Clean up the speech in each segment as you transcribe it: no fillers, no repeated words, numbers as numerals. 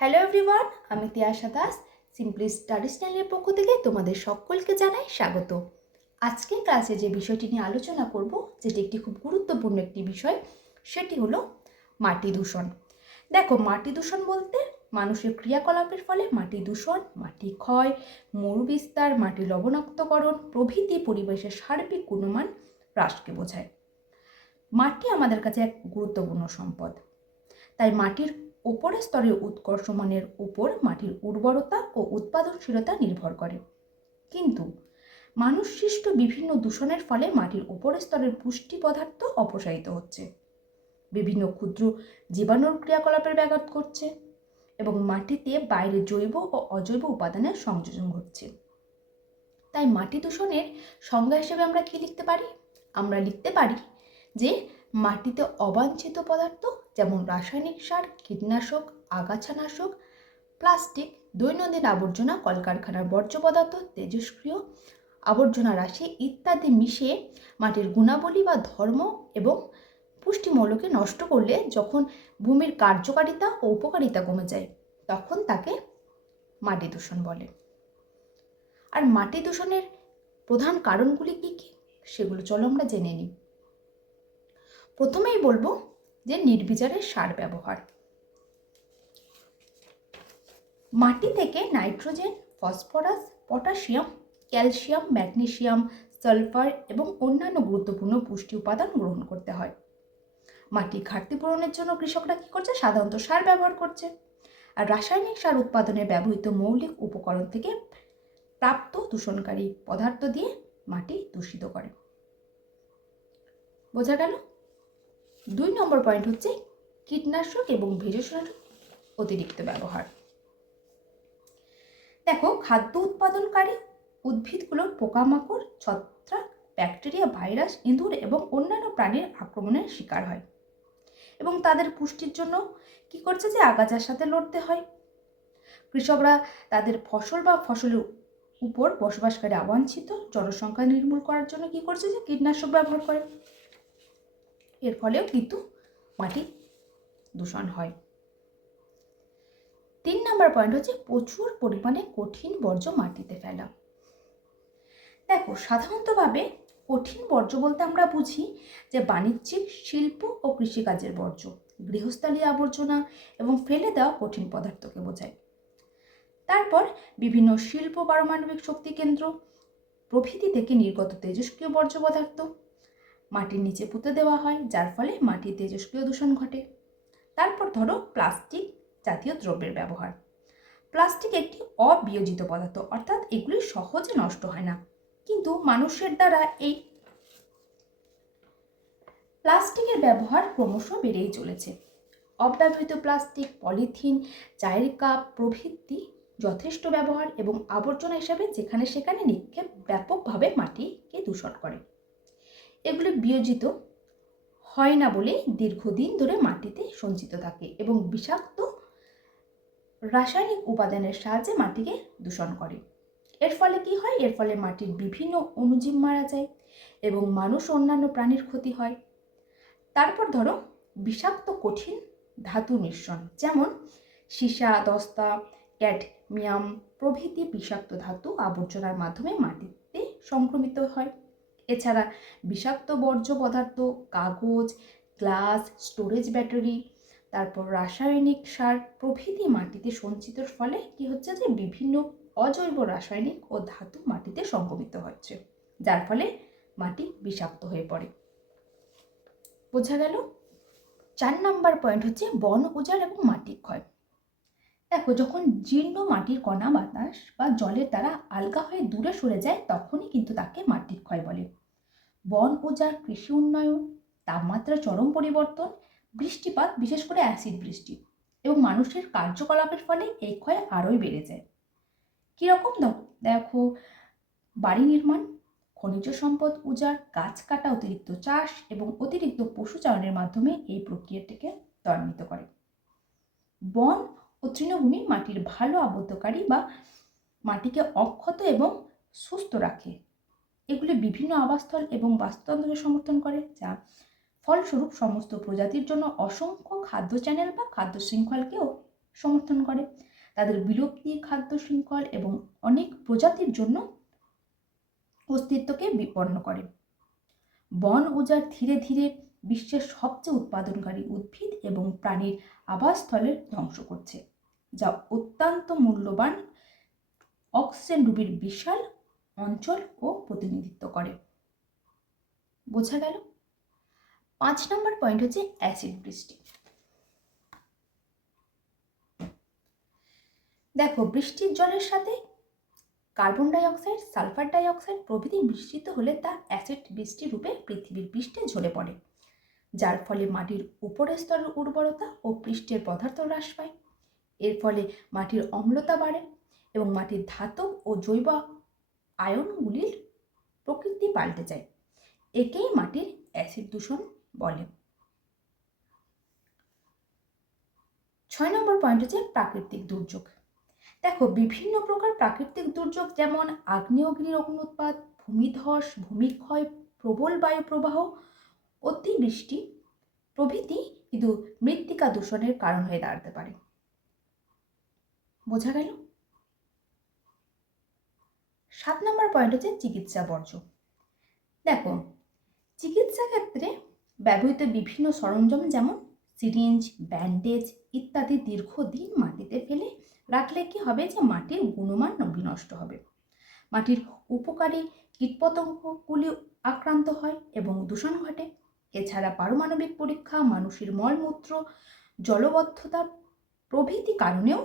Hello everyone, আমি Tiyasha Das. Simply studies চ্যানেলের পক্ষ থেকে তোমাদের সকলকে জানাই স্বাগত। আজকের ক্লাসে যে বিষয়টি নিয়ে আলোচনা করব, যেটি একটি খুব গুরুত্বপূর্ণ একটি বিষয়, সেটি হলো মাটি দূষণ। দেখো, মাটি দূষণ বলতে মানুষের ক্রিয়াকলাপের ফলে মাটি দূষণ, মাটি ক্ষয়, মরু বিস্তার, মাটি লবণাক্তকরণ প্রভৃতি পরিবেশের সার্বিক গুণমান হ্রাসকে বোঝায়। মাটি আমাদের কাছে এক গুরুত্বপূর্ণ সম্পদ। তাই মাটির উপরের স্তরের উৎকর্ষমানের উপর মাটির উর্বরতা ও উৎপাদনশীলতা নির্ভর করে। কিন্তু মানুষ সৃষ্ট বিভিন্ন দূষণের ফলে মাটির উপরের স্তরের পুষ্টি পদার্থ অপসারিত হচ্ছে, বিভিন্ন ক্ষুদ্র জীবাণুর ক্রিয়াকলাপের ব্যাঘাত করছে এবং মাটিতে বাইরে জৈব ও অজৈব উপাদানের সংযোজন ঘটছে। তাই মাটি দূষণের সংজ্ঞা হিসেবে আমরা কি লিখতে পারি? আমরা লিখতে পারি যে মাটিতে অবাঞ্ছিত পদার্থ যেমন রাসায়নিক সার, কীটনাশক, আগাছানাশক, প্লাস্টিক, দৈনন্দিন আবর্জনা, কলকারখানার বর্জ্য পদার্থ, তেজস্ক্রিয় আবর্জনা রাশি ইত্যাদি মিশে মাটির গুণাবলী বা ধর্ম এবং পুষ্টিমূল্যকে নষ্ট করলে যখন ভূমির কার্যকারিতা ও উপকারিতা কমে যায়, তখন তাকে মাটি দূষণ বলে। আর মাটি দূষণের প্রধান কারণগুলি কি কি, সেগুলো চলো আমরা জেনে নিই। প্রথমেই বলবো যে নির্বিচারে সার ব্যবহার। মাটি থেকে nitrogen, phosphorus, potassium, calcium, magnesium, sulphur এবং অন্যান্য গুরুত্বপূর্ণ পুষ্টি উপাদান গ্রহণ করতে হয়। মাটির ঘাটতি পূরণের জন্য কৃষকরা কি করছে? সাধারণত সার ব্যবহার করছে। আর রাসায়নিক সার উৎপাদনে ব্যবহৃত মৌলিক উপকরণ থেকে প্রাপ্ত দূষণকারী পদার্থ দিয়ে মাটি দূষিত করে। বোঝা গেল? 2 নম্বর পয়েন্ট হচ্ছে কীটনাশক এবং ভেষজ অতিরিক্ত ব্যবহার। দেখো, খাদ্য উৎপাদনকারী উদ্ভিদগুলোর পোকামাকড়, ছত্রাক, ব্যাকটেরিয়া, ভাইরাস, ইঁদুর এবং অন্যান্য প্রাণীর আক্রমণের শিকার হয় এবং তাদের পুষ্টির জন্য কি করছে? যে আগাছার সাথে লড়তে হয়। কৃষকরা তাদের ফসল বা ফসলের উপর বসবাসকারী অবাঞ্ছিত জনসংখ্যা নির্মূল করার জন্য কি করছে? যে কীটনাশক ব্যবহার করে। এর ফলেও কিন্তু মাটি দূষণ হয়। 3 নম্বর পয়েন্ট হচ্ছে প্রচুর পরিমাণে কঠিন বর্জ্য মাটিতে ফেলা। দেখো, সাধারণতভাবে কঠিন বর্জ্য বলতে আমরা বুঝি যে বাণিজ্যিক, শিল্প ও কৃষিকাজের বর্জ্য, গৃহস্থালী আবর্জনা এবং ফেলে দেওয়া কঠিন পদার্থকে বোঝায়। তারপর বিভিন্ন শিল্প, পারমাণবিক শক্তি কেন্দ্র প্রভৃতি থেকে নির্গত তেজস্ক্রিয় বর্জ্য পদার্থ মাটির নিচে পুঁতে দেওয়া হয়, যার ফলে মাটির তেজস্ক্রিয় দূষণ ঘটে। তারপর ধরো প্লাস্টিক জাতীয় দ্রব্যের ব্যবহার। প্লাস্টিক একটি অবিয়োজিত পদার্থ, অর্থাৎ এগুলি সহজে নষ্ট হয় না, কিন্তু মানুষের দ্বারা এই প্লাস্টিকের ব্যবহার ক্রমশ বেড়েই চলেছে। অব্যবহৃত প্লাস্টিক, পলিথিন, চায়ের কাপ প্রভৃতি যথেষ্ট ব্যবহার এবং আবর্জনা হিসাবে যেখানে সেখানে নিক্ষেপ ব্যাপকভাবে মাটিকে দূষণ করে। এগুলি বিয়োজিত হয় না বলে দীর্ঘদিন ধরে মাটিতে সঞ্চিত থাকে এবং বিষাক্ত রাসায়নিক উপাদানের সাহায্যে মাটিকে দূষণ করে। এর ফলে কি হয়? এর ফলে মাটির বিভিন্ন অণুজীব মারা যায় এবং মানুষ ও অন্যান্য প্রাণীর ক্ষতি হয়। তারপর ধরো বিষাক্ত কঠিন ধাতু মিশ্রণ, যেমন সীসা, দস্তা, ক্যাডমিয়াম প্রভৃতি বিষাক্ত ধাতু আবর্জনার মাধ্যমে মাটিতে সংক্রমিত হয়। এছাড়া বিষাক্ত বর্জ্য পদার্থ, কাগজ, গ্লাস, স্টোরেজ ব্যাটারি, তারপর রাসায়নিক সার প্রভৃতি মাটিতে সঞ্চিতর ফলে কি হচ্ছে? যে বিভিন্ন অজৈব রাসায়নিক ও ধাতু মাটিতে সংক্রমিত হচ্ছে, যার ফলে মাটি বিষাক্ত হয়ে পড়ে। বোঝা গেল? 4 নম্বর পয়েন্ট হচ্ছে বন উজাড় এবং মাটি ক্ষয়। দেখো, যখন জীর্ণ মাটির কণা বাতাস বা জলের দ্বারা আলগা হয়ে দূরে সরে যায়, তখনই কিন্তু তাকে মাটির ক্ষয় বলে। বন উজাড়, কৃষি উন্নয়ন, তাপমাত্রা চরম পরিবর্তন, বৃষ্টিপাত, বিশেষ করে অ্যাসিড বৃষ্টি এবং মানুষের কার্যকলাপের ফলে এই ক্ষয় আরোই বেড়ে যায়। কিরকম? দেখো, বাড়ি নির্মাণ, খনিজ সম্পদ উজাড়, গাছ কাটা, অতিরিক্ত চাষ এবং অতিরিক্ত পশুচারণের মাধ্যমে এই প্রক্রিয়াটিকে ত্বরান্বিত করে। বন ও তৃণভূমি মাটির ভালো আবদ্ধকারী বা মাটিকে অক্ষত এবং সুস্থ রাখে। এগুলি বিভিন্ন আবাসস্থল এবং বাস্তুতন্ত্রকে সমর্থন করে, যা ফলস্বরূপ সমস্ত প্রজাতির জন্য অসংখ্য খাদ্য চ্যানেল বা খাদ্য শৃঙ্খলকেও সমর্থন করে, তাদের বিলুপ্তি, খাদ্য শৃঙ্খল এবং অনেক প্রজাতির জন্য অস্তিত্বকে বিপন্ন করে। বন উজাড় ধীরে ধীরে বিশ্বের সবচেয়ে উৎপাদনকারী উদ্ভিদ এবং প্রাণীর আবাসস্থলের ধ্বংস করছে, যা অত্যন্ত মূল্যবান অক্সিজেন ডুবির বিশাল অঞ্চল ও প্রতিনিধিত্ব করে। বোঝা গেল? 5 নম্বর পয়েন্ট হচ্ছে অ্যাসিড বৃষ্টি। দেখো, বৃষ্টির জলের সাথে carbon die oxide, sulphur die oxide প্রভৃতি মিশ্রিত হলে তা অ্যাসিড বৃষ্টি রূপে পৃথিবীর পৃষ্ঠে ঝরে পড়ে, যার ফলে মাটির উপরের স্তরের উর্বরতা ও পৃষ্ঠের পদার্থ হ্রাস পায়। এর ফলে মাটির অম্লতা বাড়ে এবং মাটির ধাতব ও জৈব আয়নগুলির প্রকৃতি পাল্টে যায়। একেই মাটির অ্যাসিড দূষণ বলে। 6 নম্বর পয়েন্ট হচ্ছে প্রাকৃতিক দুর্যোগ। দেখো, বিভিন্ন প্রকার প্রাকৃতিক দুর্যোগ যেমন আগ্নেয়গিরির অগ্নুৎপাত, ভূমিধস, ভূমিক্ষয়, প্রবল বায়ু প্রবাহ, অতিবৃষ্টি প্রভৃতি কিন্তু মৃত্তিকা দূষণের কারণ হয়ে দাঁড়াতে পারে। বোঝা গেল? 7 নম্বর পয়েন্ট হচ্ছে চিকিৎসা বর্জ্য। দেখো, চিকিৎসা ক্ষেত্রে ব্যবহৃত বিভিন্ন সরঞ্জাম যেমন সিরিঞ্জ, ব্যান্ডেজ ইত্যাদি দীর্ঘদিন মাটিতে ফেলে রাখলে কি হবে, যে মাটির গুণমান বিনষ্ট হবে, মাটির উপকারী কীটপতঙ্গগুলি আক্রান্ত হয় এবং দূষণ ঘটে। এছাড়া পারমাণবিক পরীক্ষা, মানুষের মলমূত্র, জলবদ্ধতা প্রভৃতি কারণেও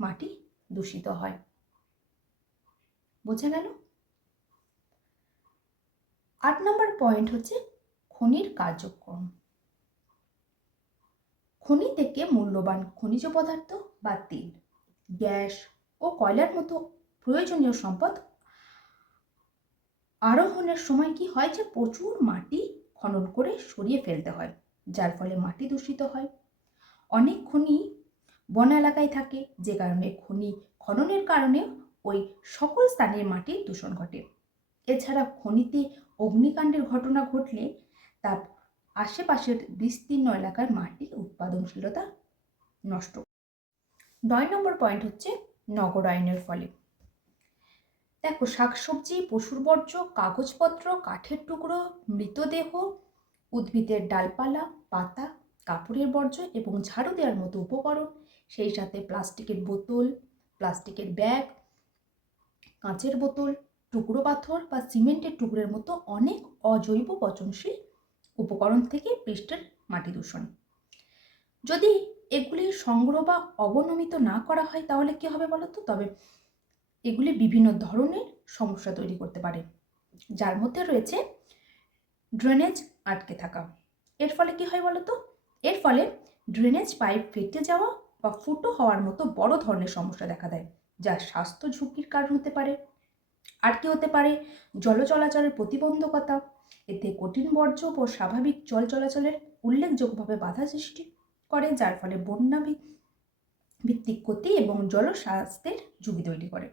মাটি দূষিত হয়। বোঝা গেল? 8 নম্বর পয়েন্ট হচ্ছে খনির কার্যক্রম। খনি থেকে মূল্যবান খনিজ পদার্থ বা তেল, গ্যাস ও কয়লার মতো প্রয়োজনীয় সম্পদ আরোহণের সময় কি হয়, যে প্রচুর মাটি খনন করে সরিয়ে ফেলতে হয়, যার ফলে মাটি দূষিত হয়। অনেক খনি বন এলাকায় থাকে, যে কারণে খনি খননের কারণে ওই সকল স্থানের মাটির দূষণ ঘটে। এছাড়া খনিতে অগ্নিকাণ্ডের ঘটনা ঘটলে তা আশেপাশের বিস্তীর্ণ এলাকার মাটির উৎপাদনশীলতা নষ্ট। 9 নম্বর পয়েন্ট হচ্ছে নগরায়নের ফলে। দেখো, শাকসবজি, পশুর বর্জ্য, কাগজপত্র, কাঠের টুকরো, মৃতদেহ, উদ্ভিদের ডালপালা, পাতা, কাপড়ের বর্জ্য এবং ঝাড়ু দেওয়ার মতো উপকরণ, সেই সাথে প্লাস্টিকের বোতল, প্লাস্টিকের ব্যাগ, কাঁচের বোতল, টুকরো পাথর বা সিমেন্টের টুকরোর মতো অনেক অজৈব পচনশীল উপকরণ থেকে পৃষ্ঠের মাটি দূষণ। যদি এগুলি সংগ্রহ বা অবনমিত না করা হয় তাহলে কি হবে বলতো? তবে এগুলি বিভিন্ন ধরনের সমস্যা তৈরি করতে পারে, যার মধ্যে রয়েছে ড্রেনেজ আটকে থাকা। এর ফলে কি হয় বলতো? এর ফলে ড্রেনেজ পাইপ ফেটে যাওয়া বা ফুটো হওয়ার মতো বড় ধরনের সমস্যা দেখা দেয়, যা স্বাস্থ্য ঝুঁকির কারণ হতে পারে। আর কি হতে পারে? জল চলাচলের প্রতিবন্ধকতা। এতে কঠিন বর্জ্য ও স্বাভাবিক জল চলাচলের উল্লেখযোগ্যভাবে বাধা সৃষ্টি করে, যার ফলে বন্যা ভিত্তিক ক্ষতি এবং জলস্বাস্থ্যের ঝুঁকি তৈরি করে।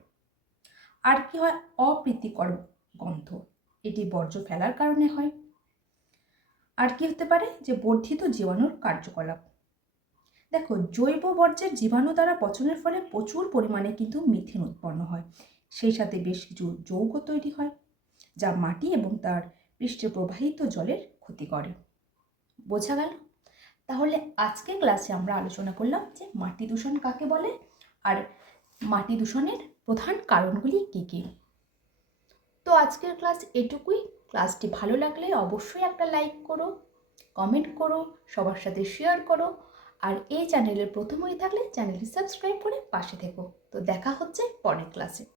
আর কি হয়? অপ্রীতিকর গন্ধ, এটি বর্জ্য ফেলার কারণে হয়। আর কি হতে পারে? যে বর্ধিত জীবাণুর কার্যকলাপ। দেখো, জৈব বর্জ্যের জীবাণু দ্বারা পচনের ফলে প্রচুর পরিমাণে কিন্তু মিথেন উৎপন্ন হয়, সেই সাথে বেশ কিছু যৌগ তৈরি হয়, যা মাটি এবং তার পৃষ্ঠে প্রবাহিত জলের ক্ষতি করে। বোঝা গেল? তাহলে আজকের ক্লাসে আমরা আলোচনা করলাম যে মাটি দূষণ কাকে বলে আর মাটি দূষণের প্রধান কারণগুলি কী কী। তো আজকের ক্লাস এটুকুই। ক্লাসটি ভালো লাগলে অবশ্যই একটা লাইক করো, কমেন্ট করো, সবার সাথে শেয়ার করো, আর এই চ্যানেলের প্রথম হয়ে থাকলে চ্যানেলটি সাবস্ক্রাইব করে পাশে থেকো। তো দেখা হচ্ছে পরের ক্লাসে।